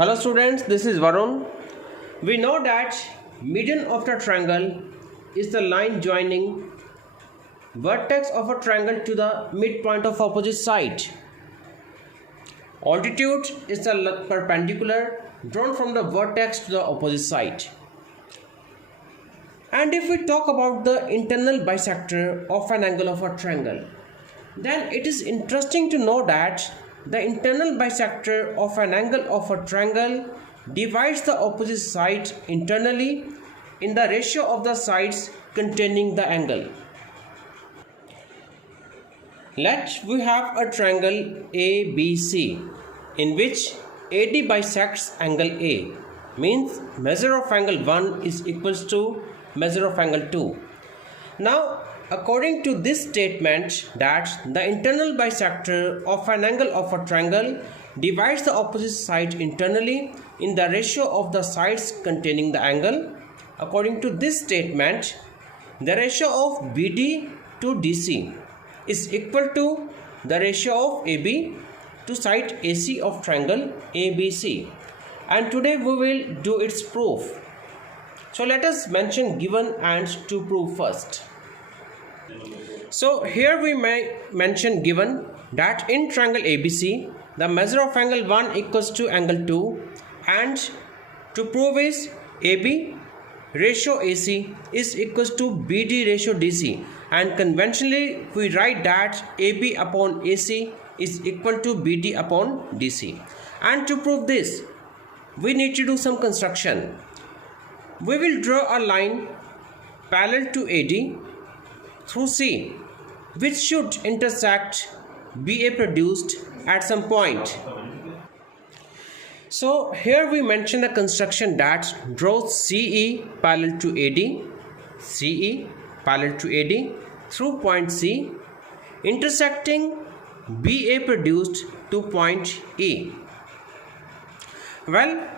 Hello students, this is Varun. We know that median of the triangle is the line joining vertex of a triangle to the midpoint of opposite side. Altitude is the perpendicular drawn from the vertex to the opposite side. And if we talk about the internal bisector of an angle of a triangle, then it is interesting to know that the internal bisector of an angle of a triangle divides the opposite side internally in the ratio of the sides containing the angle. We have a triangle ABC in which AD bisects angle A, means measure of angle 1 is equals to measure of angle 2. Now, according to this statement that the internal bisector of an angle of a triangle divides the opposite side internally in the ratio of the sides containing the angle, according to this statement, the ratio of BD to DC is equal to the ratio of AB to side AC of triangle ABC. And today we will do its proof. So let us mention given and to prove first. So here we may mention given that in triangle ABC the measure of angle 1 equals to angle 2, and to prove is AB ratio AC is equals to BD ratio DC, and conventionally we write that AB upon AC is equal to BD upon DC. And to prove this we need to do some construction. We will draw a line parallel to AD through C, which should intersect BA produced at some point. So here we mention the construction that draws CE parallel to AD, CE parallel to AD through point C, intersecting BA produced to point E. Well,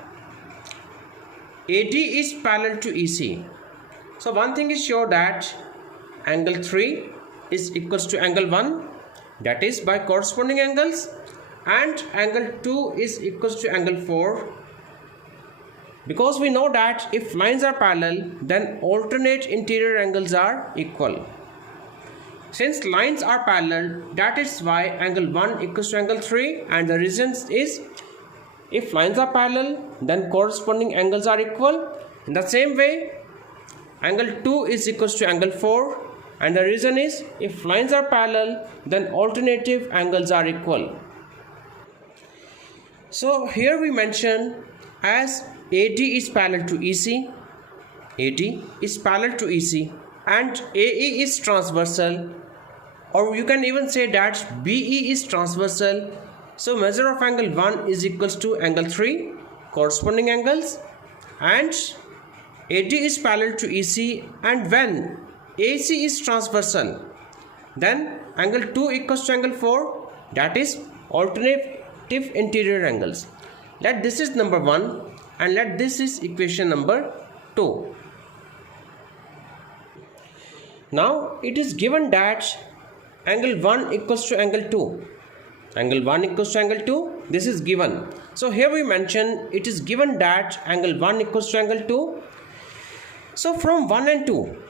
AD is parallel to EC. So one thing is sure that angle 3 is equals to angle 1, that is by corresponding angles, and angle 2 is equals to angle 4, because we know that if lines are parallel then alternate interior angles are equal. Since lines are parallel, that is why angle 1 equals to angle 3, and the reason is if lines are parallel then corresponding angles are equal. In the same way, angle 2 is equals to angle 4, and the reason is if lines are parallel then alternative angles are equal. So here we mention as AD is parallel to EC, AD is parallel to EC, and AE is transversal, or you can even say that BE is transversal. So measure of angle 1 is equals to angle 3, corresponding angles, and AD is parallel to EC, and when AC is transversal then angle 2 equals to angle 4, that is alternative interior angles. Let this is number 1 and let this is equation number 2. Now it is given that angle 1 equals to angle 2. Angle 1 equals to angle 2, this is given. So here we mention it is given that angle 1 equals to angle 2. So from 1 and 2,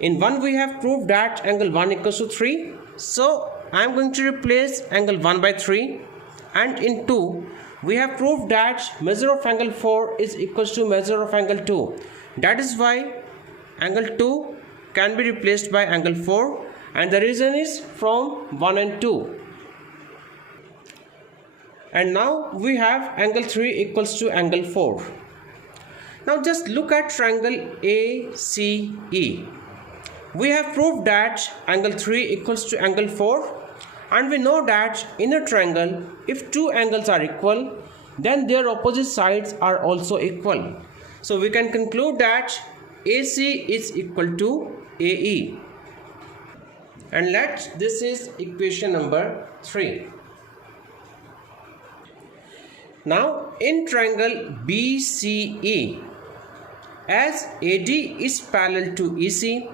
in 1 we have proved that angle 1 equals to 3. So I am going to replace angle 1 by 3. And in 2 we have proved that measure of angle 4 is equals to measure of angle 2. That is why angle 2 can be replaced by angle 4, and the reason is from 1 and 2. And now we have angle 3 equals to angle 4. Now just look at triangle ACE. We have proved that angle 3 equals to angle 4, and we know that in a triangle if two angles are equal then their opposite sides are also equal. So we can conclude that AC is equal to AE, and this is equation number 3. Now in triangle BCE, as AD is parallel to EC,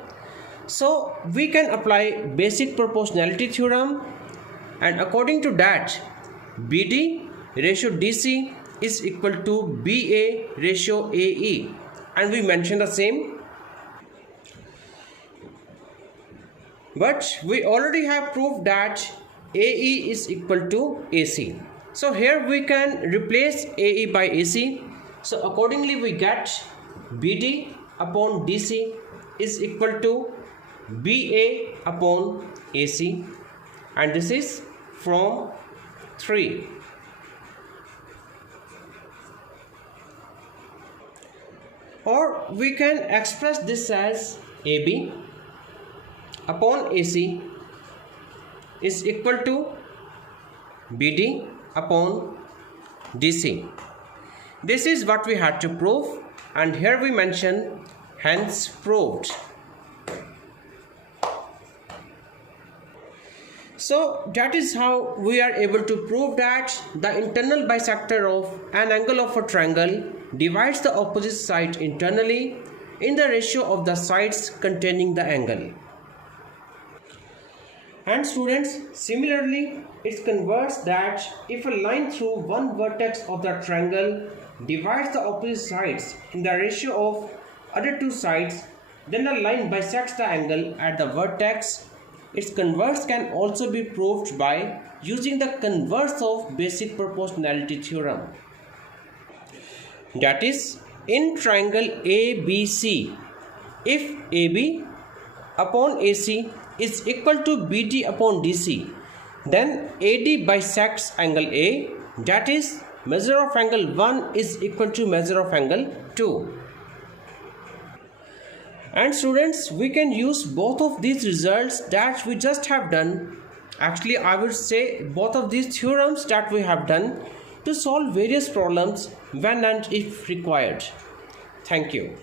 so we can apply basic proportionality theorem, and according to that BD ratio DC is equal to BA ratio AE, and we mentioned the same. But we already have proved that AE is equal to AC. So here we can replace AE by AC. So accordingly we get BD upon DC is equal to BA upon AC, and this is from 3. Or we can express this as AB upon AC is equal to BD upon DC. This is what we had to prove, and here we mention hence proved. So that is how we are able to prove that the internal bisector of an angle of a triangle divides the opposite side internally in the ratio of the sides containing the angle. And students, similarly, it's converse that if a line through one vertex of the triangle divides the opposite sides in the ratio of other two sides, then the line bisects the angle at the vertex. Its converse can also be proved by using the converse of basic proportionality theorem. That is, in triangle ABC, if AB upon AC is equal to BD upon DC, then AD bisects angle A, that is, measure of angle 1 is equal to measure of angle 2. And students, we can use both of these results that we just have done. Actually, I would say both of these theorems that we have done to solve various problems when and if required. Thank you.